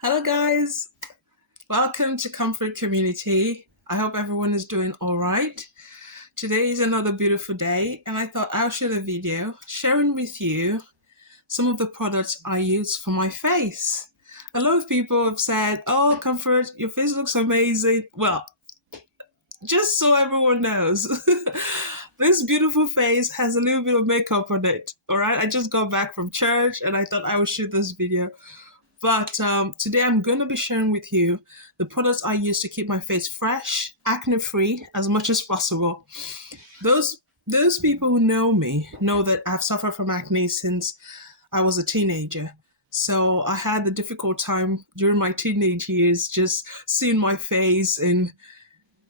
Hello, guys. Welcome to Comfort Community. I hope everyone is doing all right. Today is another beautiful day, and I thought I'll share a video sharing with you some of the products I use for my face. A lot of people have said, "Oh, Comfort, your face looks amazing." Well, just so everyone knows, this beautiful face has a little bit of makeup on it. All right, I just got back from church, and I thought I would shoot this video. But today I'm going to be sharing with you the products I use to keep my face fresh, acne free as much as possible. Those people who know me know that I've suffered from acne since I was a teenager. So I had a difficult time during my teenage years just seeing my face and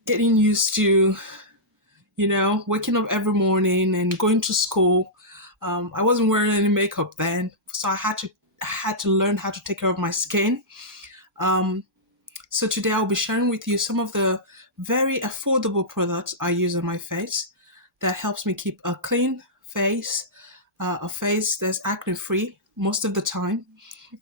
getting used to, waking up every morning and going to school. I wasn't wearing any makeup then, so I had to learn how to take care of my skin. So today I'll be sharing with you some of the very affordable products I use on my face that helps me keep a clean face, a face that's acne free most of the time.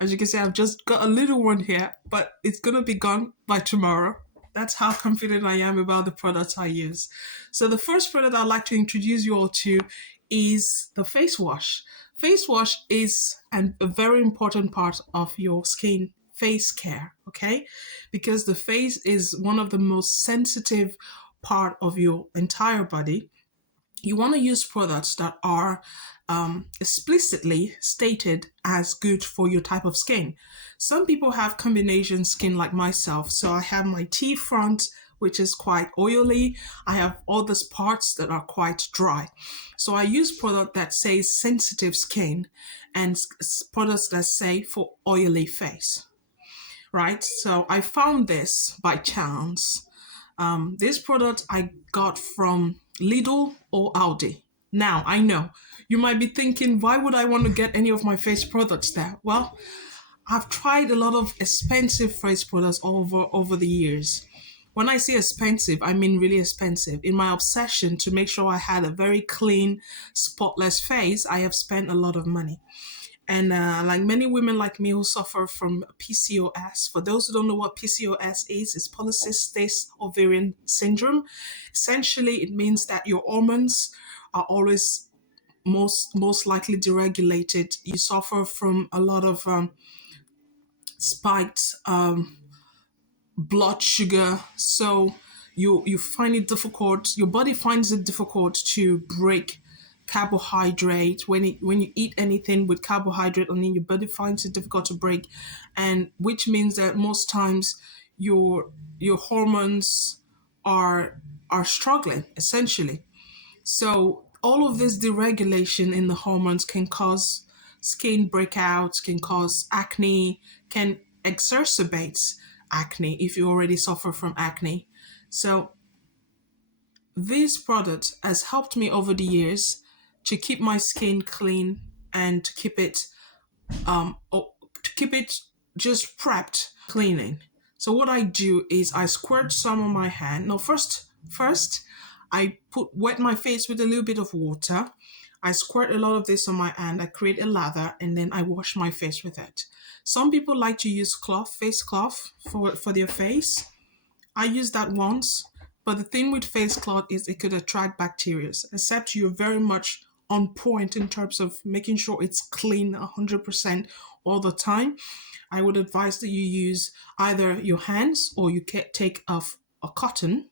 As you can see, I've just got a little one here, but it's gonna be gone by tomorrow. That's how confident I am about the products I use. So the first product I'd like to introduce you all to is the face wash. Face wash is a very important part of your skin face care, okay? Because the face is one of the most sensitive part of your entire body. You want to use products that are explicitly stated as good for your type of skin. Some people have combination skin like myself. So I have my T front, which is quite oily. I have others parts that are quite dry. So I use product that says sensitive skin and products that say for oily face, right? So I found this by chance. This product I got from Lidl or Aldi. Now, I know you might be thinking, why would I want to get any of my face products there? Well, I've tried a lot of expensive face products over the years. When I say expensive, I mean really expensive. In my obsession to make sure I had a very clean, spotless face, I have spent a lot of money. And like many women like me who suffer from PCOS, for those who don't know what PCOS is, it's polycystic ovarian syndrome. Essentially, it means that your hormones are always most likely deregulated. You suffer from a lot of spiked blood sugar, so you find it difficult. Your body finds it difficult to break carbohydrate when you eat anything with carbohydrate on it. Your body finds it difficult to break, and which means that most times your hormones are struggling essentially. So all of this deregulation in the hormones can cause skin breakouts, can cause acne, can exacerbate acne if you already suffer from acne. So this product has helped me over the years to keep my skin clean and to keep it just prepped cleaning. So what I do is I squirt some on my hand. No, first I wet my face with a little bit of water. I squirt a lot of this on my hand. I create a lather and then I wash my face with it. Some people like to use face cloth for their face. I use that once, but the thing with face cloth is it could attract bacteria, except you're very much on point in terms of making sure it's clean 100% all the time. I would advise that you use either your hands or you can take a cotton.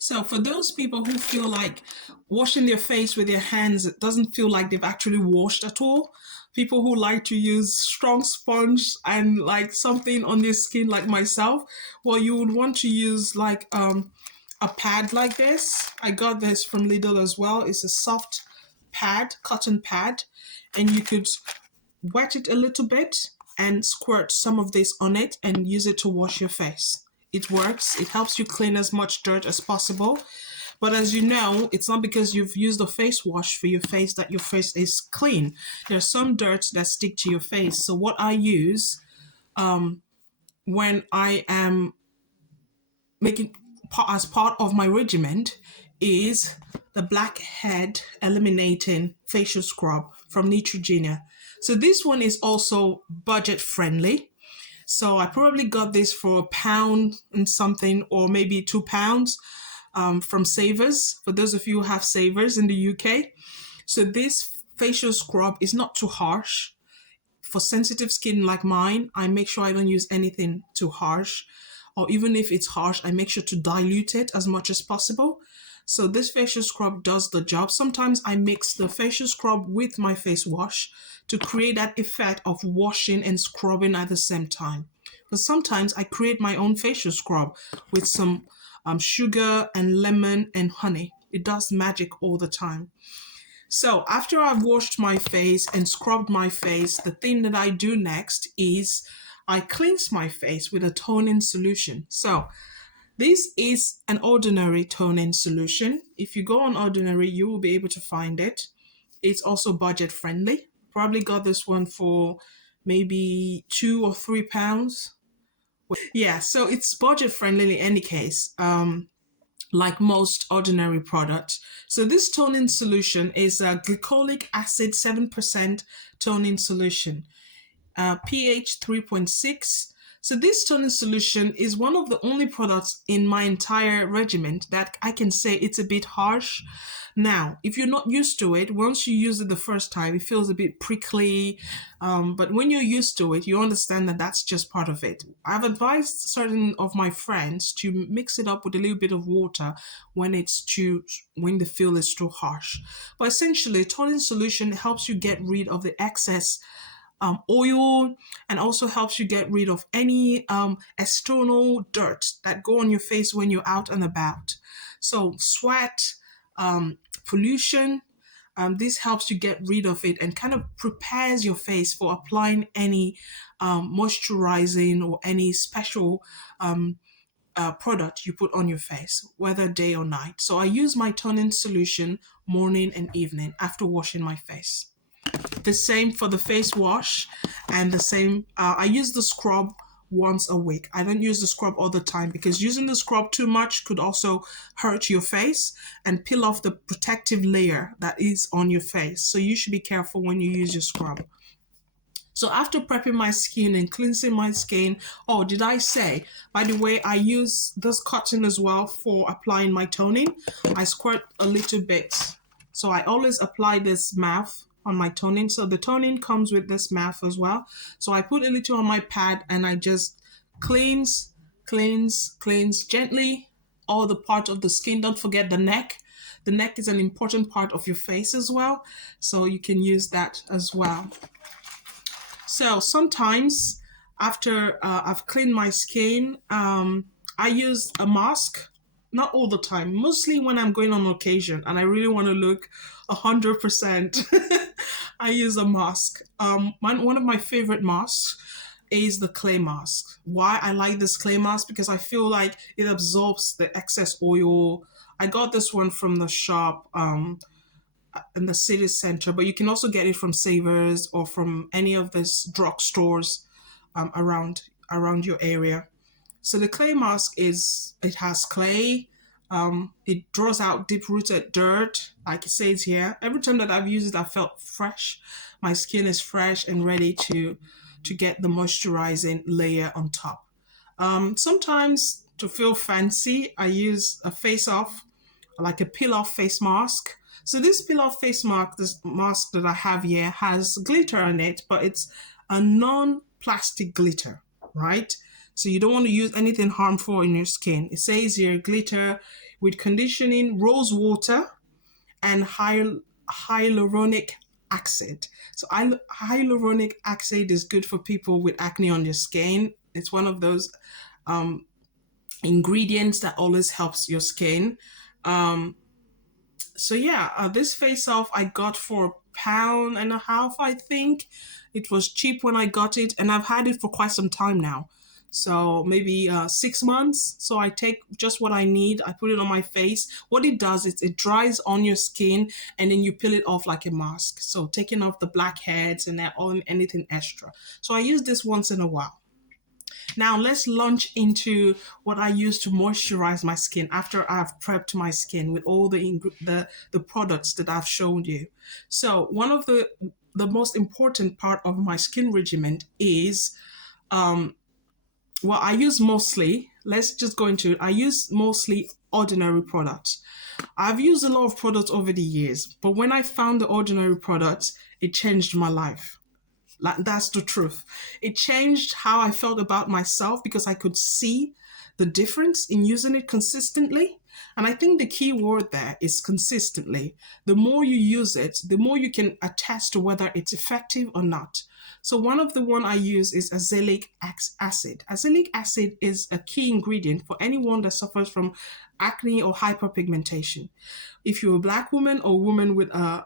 So for those people who feel like washing their face with their hands, it doesn't feel like they've actually washed at all. People who like to use strong sponge and like something on their skin like myself, well, you would want to use like a pad like this. I got this from Lidl as well. It's a soft pad, cotton pad, and you could wet it a little bit and squirt some of this on it and use it to wash your face. It works. It helps you clean as much dirt as possible. But as you know, it's not because you've used a face wash for your face that your face is clean. There's some dirt that stick to your face. So what I use when I am making as part of my regimen is the Blackhead Eliminating facial scrub from Neutrogena. So this one is also budget friendly. So I probably got this for £1 and something, or maybe £2 from Savers, for those of you who have Savers in the UK. So this facial scrub is not too harsh. For sensitive skin like mine, I make sure I don't use anything too harsh. Or even if it's harsh, I make sure to dilute it as much as possible. So this facial scrub does the job. Sometimes I mix the facial scrub with my face wash to create that effect of washing and scrubbing at the same time. But sometimes I create my own facial scrub with some sugar and lemon and honey. It does magic all the time. So after I've washed my face and scrubbed my face, the thing that I do next is I cleanse my face with a toning solution. So this is an ordinary toning solution. If you go on Ordinary, you will be able to find it. It's also budget friendly. Probably got this one for maybe £2 or £3. Yeah, so it's budget friendly in any case. Like most ordinary products. So this toning solution is a Glycolic Acid 7% toning solution, pH 3.6. So this toning solution is one of the only products in my entire regimen that I can say it's a bit harsh. Now, if you're not used to it, once you use it the first time, it feels a bit prickly. But when you're used to it, you understand that that's just part of it. I've advised certain of my friends to mix it up with a little bit of water when the feel is too harsh. But essentially, toning solution helps you get rid of the excess oil, and also helps you get rid of any external dirt that go on your face when you're out and about. So sweat, pollution, this helps you get rid of it and kind of prepares your face for applying any moisturizing or any special product you put on your face, whether day or night. So I use my toning solution morning and evening after washing my face. The same for the face wash, and the same, I use the scrub once a week. I don't use the scrub all the time because using the scrub too much could also hurt your face and peel off the protective layer that is on your face. So you should be careful when you use your scrub. So after prepping my skin and cleansing my skin, oh, did I say, by the way, I use this cotton as well for applying my toning. I squirt a little bit. So I always apply this mouth on my toning. So the toning comes with this mouth as well. So I put a little on my pad and I just cleanse gently all the part of the skin. Don't forget the neck. The neck is an important part of your face as well. So you can use that as well. So sometimes after I've cleaned my skin, I use a mask. Not all the time, mostly when I'm going on occasion and I really want to look 100%. I use a mask. One of my favorite masks is the clay mask. Why I like this clay mask? Because I feel like it absorbs the excess oil. I got this one from the shop in the city center, but you can also get it from Savers or from any of these drugstores around your area. So the clay mask it has clay. It draws out deep-rooted dirt, like it says here. Every time that I've used it, I felt fresh. My skin is fresh and ready to get the moisturizing layer on top. Sometimes to feel fancy, I use a face-off, like a peel-off face mask. So this peel-off face mask, this mask that I have here, has glitter on it, but it's a non-plastic glitter, right? So you don't want to use anything harmful in your skin. It says here glitter with conditioning, rose water, and hyaluronic acid. So hyaluronic acid is good for people with acne on their skin. It's one of those ingredients that always helps your skin. So yeah, this face off I got for £1.50, I think. It was cheap when I got it, and I've had it for quite some time now. So maybe 6 months. So I take just what I need. I put it on my face. What it does is it dries on your skin and then you peel it off like a mask. So taking off the blackheads and anything extra. So I use this once in a while. Now let's launch into what I use to moisturize my skin after I've prepped my skin with all the products that I've shown you. So one of the most important part of my skin regimen is well, I use mostly, let's just go into it. I use mostly ordinary products. I've used a lot of products over the years, but when I found the ordinary products, it changed my life. Like, that's the truth. It changed how I felt about myself because I could see the difference in using it consistently. And I think the key word there is consistently. The more you use it, the more you can attest to whether it's effective or not. So one of the one I use is Azalaic acid. Azalaic acid is a key ingredient for anyone that suffers from acne or hyperpigmentation. If you're a black woman or woman with a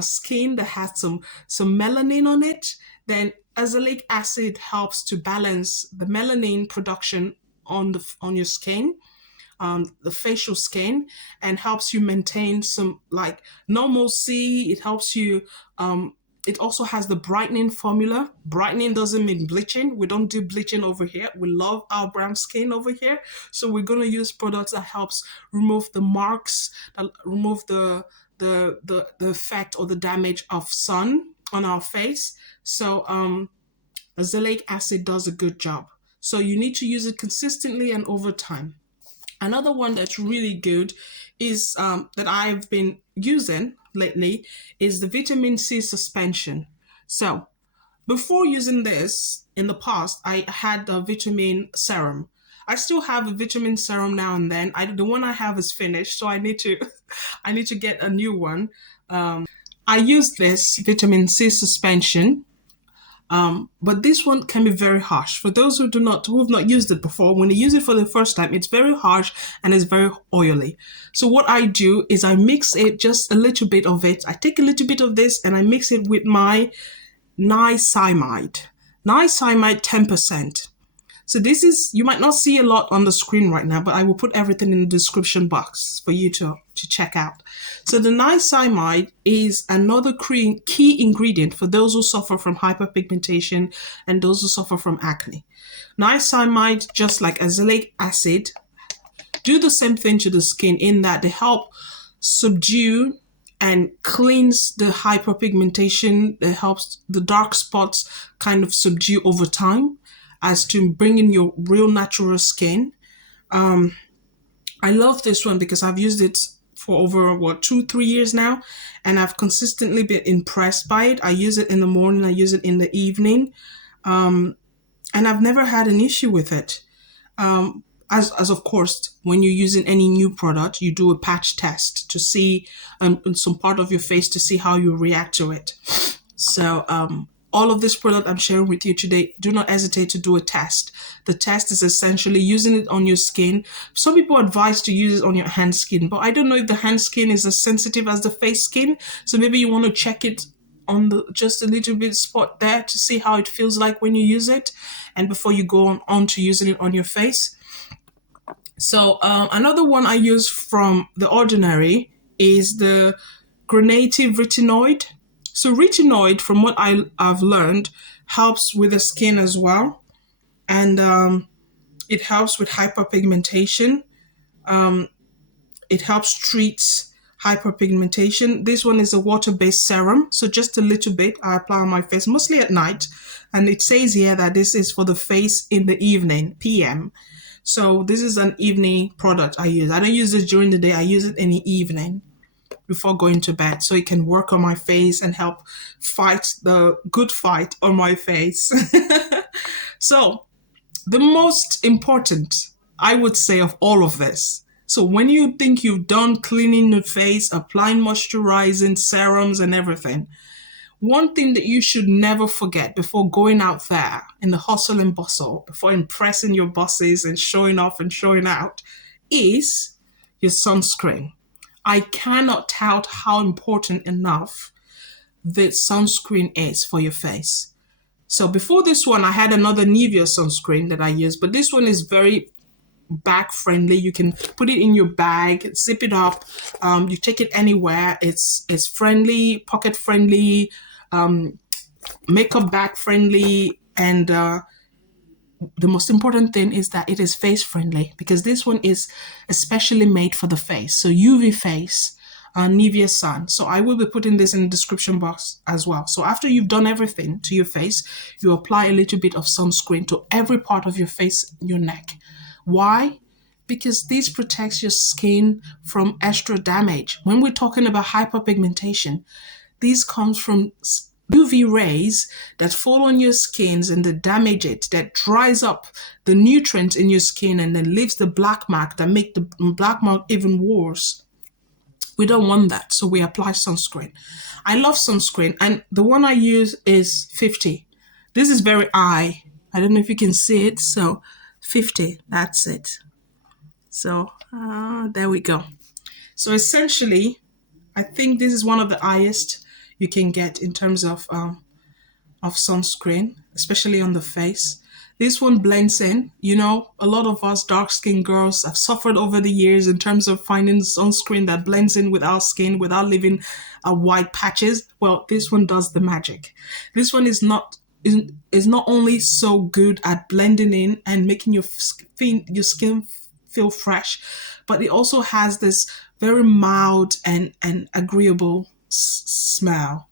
skin that has some melanin on it, then azelaic acid helps to balance the melanin production on your skin, the facial skin, and helps you maintain some like normalcy. It helps you. It also has the brightening formula. Brightening doesn't mean bleaching. We don't do bleaching over here. We love our brown skin over here, so we're gonna use products that helps remove the marks, that remove the effect or the damage of sun on our face. So azelaic acid does a good job. So you need to use it consistently and over time. Another one that's really good is that I've been using lately is the vitamin C suspension. So before using this in the past, I had a vitamin serum. I still have a vitamin serum now and then. The one I have is finished, so I need to I need to get a new one. I use this vitamin C suspension, but this one can be very harsh. For those who have not used it before, when you use it for the first time, it's very harsh and it's very oily. So what I do is I mix it, just a little bit of it. I take a little bit of this and I mix it with my niacinamide. Niacinamide 10%. So this is, you might not see a lot on the screen right now, but I will put everything in the description box for you to check out. So the niacinamide is another key ingredient for those who suffer from hyperpigmentation and those who suffer from acne. Niacinamide, just like azelaic acid, do the same thing to the skin in that they help subdue and cleanse the hyperpigmentation. That helps the dark spots kind of subdue over time as to bring in your real natural skin. I love this one because I've used it for over 2-3 years now, and I've consistently been impressed by it. I use it in the morning, I use it in the evening, and I've never had an issue with it. As of course, when you're using any new product, you do a patch test to see some part of your face to see how you react to it. So all of this product I'm sharing with you today, do not hesitate to do a test. The test is essentially using it on your skin. Some people advise to use it on your hand skin, but I don't know if the hand skin is as sensitive as the face skin. So maybe you want to check it on the just a little bit spot there to see how it feels like when you use it, and before you go on to using it on your face. So another one I use from the ordinary is the Granative Retinoid. So Retinoid, from what I've learned, helps with the skin as well. And it helps with hyperpigmentation. It helps treat hyperpigmentation. This one is a water-based serum. So just a little bit I apply on my face, mostly at night. And it says here that this is for the face in the evening, PM. So this is an evening product I use. I don't use this during the day. I use it in the evening before going to bed, so it can work on my face and help fight the good fight on my face. So the most important, I would say, of all of this, so when you think you've done cleaning the face, applying moisturizing serums and everything, one thing that you should never forget before going out there in the hustle and bustle, before impressing your bosses and showing off and showing out, is your sunscreen. I cannot tout how important enough the sunscreen is for your face. So before this one, I had another Nivea sunscreen that I use, but this one is very bag friendly. You can put it in your bag, zip it up. You take it anywhere. It's friendly, pocket friendly, makeup bag friendly, and the most important thing is that it is face friendly, because this one is especially made for the face. So UV face, Nivea Sun. So I will be putting this in the description box as well. So after you've done everything to your face, you apply a little bit of sunscreen to every part of your face, your neck. Why? Because this protects your skin from extra damage. When we're talking about hyperpigmentation, this comes from UV rays that fall on your skins and that damage it, that dries up the nutrients in your skin and then leaves the black mark that make the black mark even worse. We don't want that, so we apply sunscreen. I love sunscreen, and the one I use is 50. This is very eye. I don't know if you can see it, so 50, that's it. So there we go. So essentially, I think this is one of the highest you can get in terms of sunscreen, especially on the face. This one blends in. You know, a lot of us dark-skinned girls have suffered over the years in terms of finding sunscreen that blends in with our skin without leaving white patches. Well, this one does the magic. This one is not only so good at blending in and making your skin feel fresh, but it also has this very mild and agreeable smell.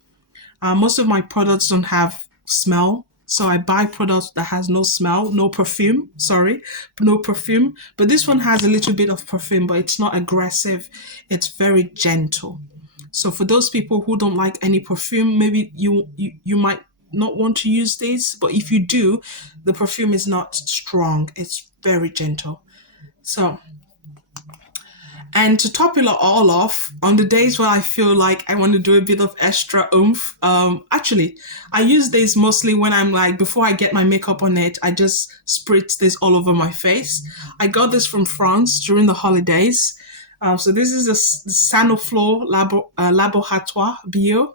Most of my products don't have smell, so I buy products that has no smell, no perfume, but this one has a little bit of perfume, but it's not aggressive. It's very gentle. So for those people who don't like any perfume, maybe you might not want to use this, but if you do, the perfume is not strong. It's very gentle. So, and to top it all off, on the days where I feel like I want to do a bit of extra oomph, actually, I use this mostly when I'm like, before I get my makeup on it, I just spritz this all over my face. I got this from France during the holidays. So this is a Sanoflore laboratoire bio.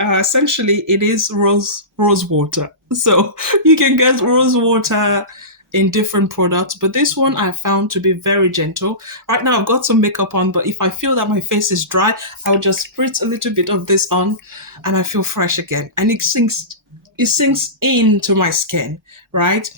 Essentially, it is rose water. So you can get rose water in different products, but this one I found to be very gentle. Right now I've got some makeup on, but if I feel that my face is dry, I'll just spritz a little bit of this on and I feel fresh again. And it sinks into my skin, right?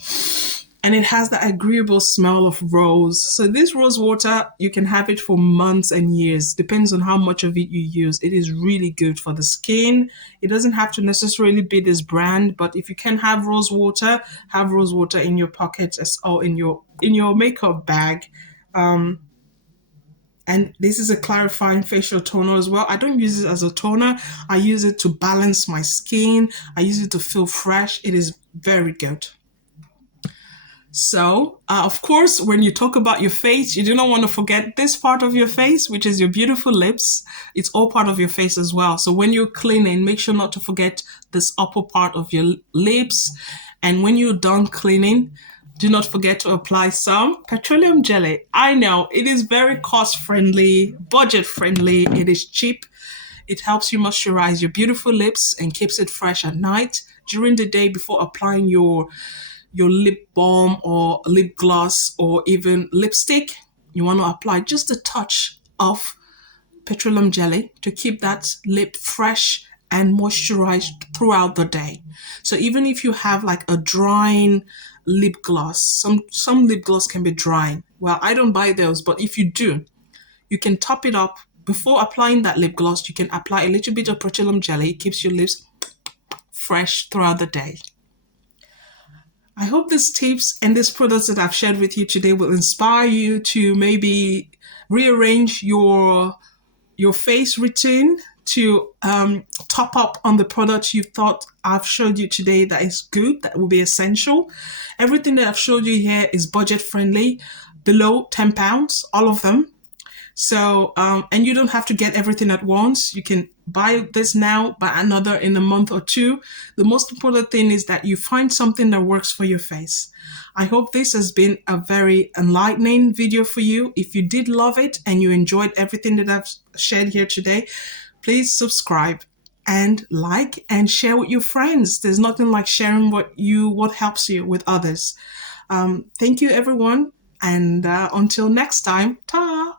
And it has that agreeable smell of rose. So this rose water, you can have it for months and years. Depends on how much of it you use. It is really good for the skin. It doesn't have to necessarily be this brand, but if you can have rose water in your pocket or in your makeup bag. And this is a clarifying facial toner as well. I don't use it as a toner. I use it to balance my skin. I use it to feel fresh. It is very good. So, of course, when you talk about your face, you do not want to forget this part of your face, which is your beautiful lips. It's all part of your face as well. So when you're cleaning, make sure not to forget this upper part of your lips. And when you're done cleaning, do not forget to apply some petroleum jelly. I know it is very cost-friendly, budget-friendly. It is cheap. It helps you moisturize your beautiful lips and keeps it fresh at night. During the day before applying your lip balm or lip gloss or even lipstick, you want to apply just a touch of petroleum jelly to keep that lip fresh and moisturized throughout the day. So even if you have like a drying lip gloss, some lip gloss can be drying. Well, I don't buy those, but if you do, you can top it up. Before applying that lip gloss, you can apply a little bit of petroleum jelly. It keeps your lips fresh throughout the day. I hope these tips and these products that I've shared with you today will inspire you to maybe rearrange your face routine to top up on the products you thought I've showed you today that is good, that will be essential. Everything that I've showed you here is budget friendly, below £10, all of them. So, and you don't have to get everything at once. You can buy this now, buy another in a month or two. The most important thing is that you find something that works for your face. I hope this has been a very enlightening video for you. If you did love it and you enjoyed everything that I've shared here today, please subscribe and like and share with your friends. There's nothing like sharing what helps you with others. Thank you, everyone. And until next time, ta!